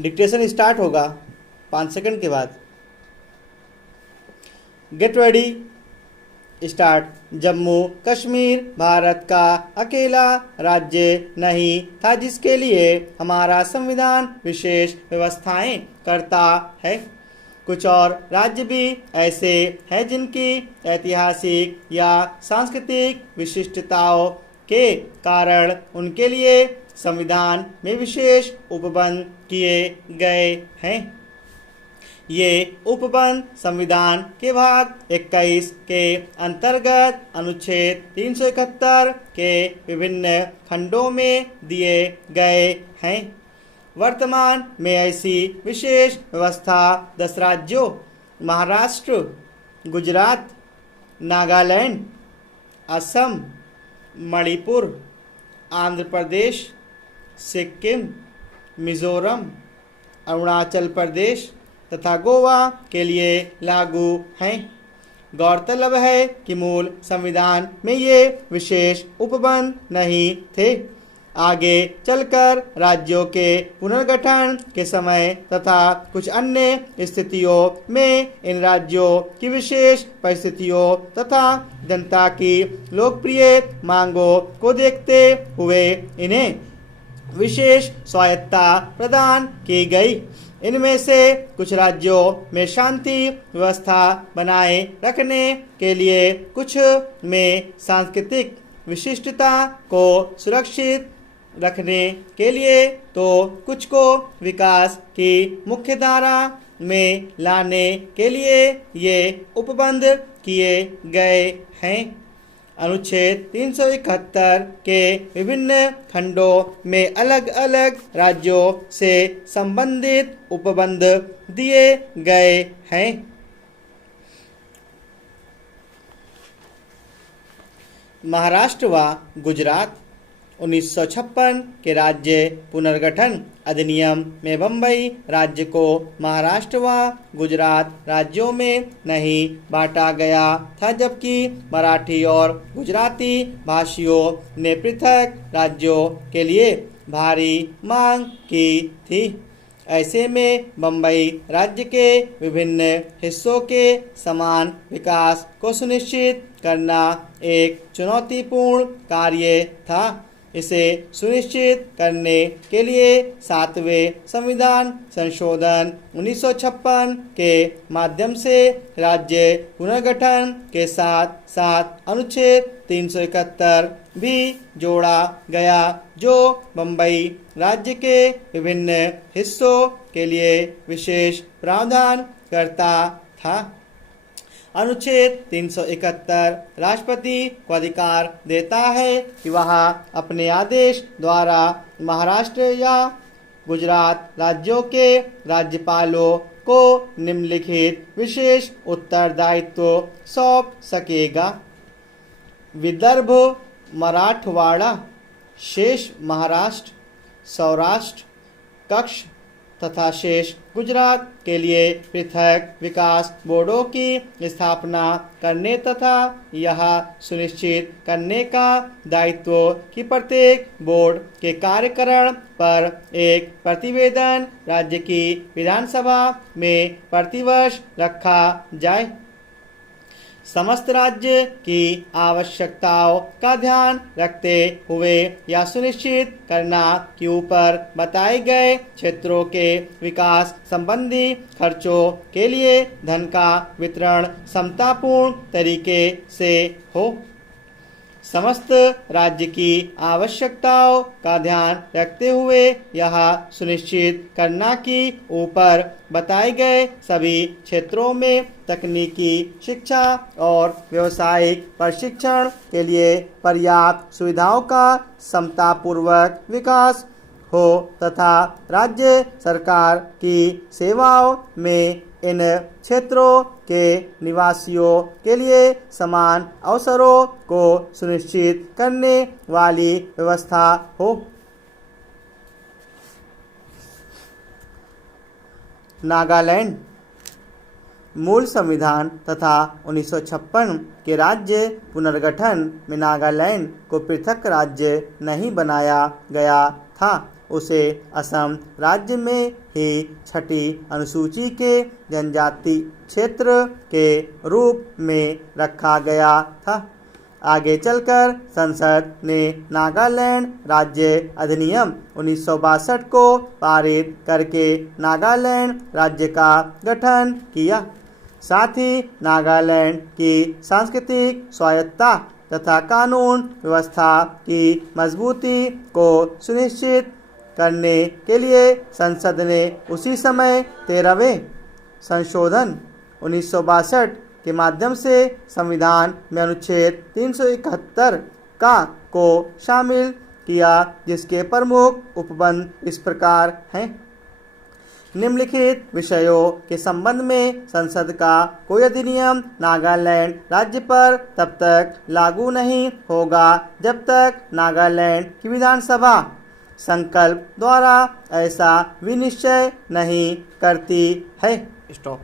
Dictation start होगा 5 second के बाद। Get ready, start. Jammu Kashmir Bharat का अकेला राज्य नहीं था जिसके लिए हमारा संविधान विशेष व्यवस्थाएं करता है। कुछ और राज्य भी ऐसे हैं जिनकी ऐतिहासिक या सांस्कृतिक विशिष्टताओं के कारण उनके लिए संविधान में विशेष उपबंध किए गए हैं। ये उपबंध संविधान के भाग 21 के अंतर्गत अनुच्छेद 371 के विभिन्न खंडों में दिए गए हैं। वर्तमान में ऐसी विशेष व्यवस्था 10 राज्यों महाराष्ट्र, गुजरात, नागालैंड, असम, मणिपुर, आंध्र प्रदेश, सिक्किम, मिजोरम, अरुणाचल प्रदेश तथा गोवा के लिए लागू हैं। गौरतलब है कि मूल संविधान में ये विशेष उपबंध नहीं थे। आगे चलकर राज्यों के पुनर्गठन के समय तथा कुछ अन्य स्थितियों में इन राज्यों की विशेष परिस्थितियों तथा जनता की लोकप्रिय मांगों को देखते हुए इन्हें विशेष स्वायत्तता प्रदान की गई। इनमें से कुछ राज्यों में शांति व्यवस्था बनाए रखने के लिए, कुछ में सांस्कृतिक विशिष्टता को सुरक्षित रखने के लिए तो कुछ को विकास की मुख्यधारा में लाने के लिए ये उपबंध किए गए हैं। अनुच्छेद 371 के विभिन्न खंडों में अलग अलग राज्यों से संबंधित उपबंध दिए गए हैं। महाराष्ट्र व गुजरात 1956 के राज्य पुनर्गठन अधिनियम में बम्बई राज्य को महाराष्ट्र व गुजरात राज्यों में नहीं बांटा गया था, जबकि मराठी और गुजराती भाषियों ने पृथक राज्यों के लिए भारी मांग की थी। ऐसे में बम्बई राज्य के विभिन्न हिस्सों के समान विकास को सुनिश्चित करना एक चुनौतीपूर्ण कार्य था। इसे सुनिश्चित करने के लिए 7वें संविधान संशोधन 1956 के माध्यम से राज्य पुनर्गठन के साथ साथ अनुच्छेद 371 भी जोड़ा गया, जो बम्बई राज्य के विभिन्न हिस्सों के लिए विशेष प्रावधान करता था। अनुच्छेद 371 राष्ट्रपति को अधिकार देता है कि वह अपने आदेश द्वारा महाराष्ट्र या गुजरात राज्यों के राज्यपालों को निम्नलिखित विशेष उत्तरदायित्व सौंप सकेगा। विदर्भ, मराठवाड़ा, शेष महाराष्ट्र, सौराष्ट्र, कच्छ तथा शेष गुजरात के लिए पृथक विकास बोर्डों की स्थापना करने तथा यह सुनिश्चित करने का दायित्व कि प्रत्येक बोर्ड के कार्यकरण पर एक प्रतिवेदन राज्य की विधानसभा में प्रतिवर्ष रखा जाए। समस्त राज्य की आवश्यकताओं का ध्यान रखते हुए यह सुनिश्चित करना कि ऊपर बताए गए क्षेत्रों के विकास संबंधी खर्चों के लिए धन का वितरण समतापूर्ण तरीके से हो। समस्त राज्य की आवश्यकताओं का ध्यान रखते हुए यह सुनिश्चित करना कि ऊपर बताए गए सभी क्षेत्रों में तकनीकी शिक्षा और व्यावसायिक प्रशिक्षण के लिए पर्याप्त सुविधाओं का समतापूर्वक विकास हो तथा राज्य सरकार की सेवाओं में इन क्षेत्रों के निवासियों के लिए समान अवसरों को सुनिश्चित करने वाली व्यवस्था हो। नागालैंड मूल संविधान तथा 1956 के राज्य पुनर्गठन में नागालैंड को पृथक राज्य नहीं बनाया गया था। उसे असम राज्य में ही छठी अनुसूची के जनजाति क्षेत्र के रूप में रखा गया था। आगे चलकर संसद ने नागालैंड राज्य अधिनियम 1962 को पारित करके नागालैंड राज्य का गठन किया। साथ ही नागालैंड की सांस्कृतिक स्वायत्तता तथा कानून व्यवस्था की मजबूती को सुनिश्चित करने के लिए संसद ने उसी समय 13वें संशोधन 1962 के माध्यम से संविधान में अनुच्छेद 371 को शामिल किया, जिसके प्रमुख उपबंध इस प्रकार हैं। निम्नलिखित विषयों के संबंध में संसद का कोई अधिनियम नागालैंड राज्य पर तब तक लागू नहीं होगा जब तक नागालैंड की विधानसभा संकल्प द्वारा ऐसा विनिश्चय नहीं करती है। स्टॉप।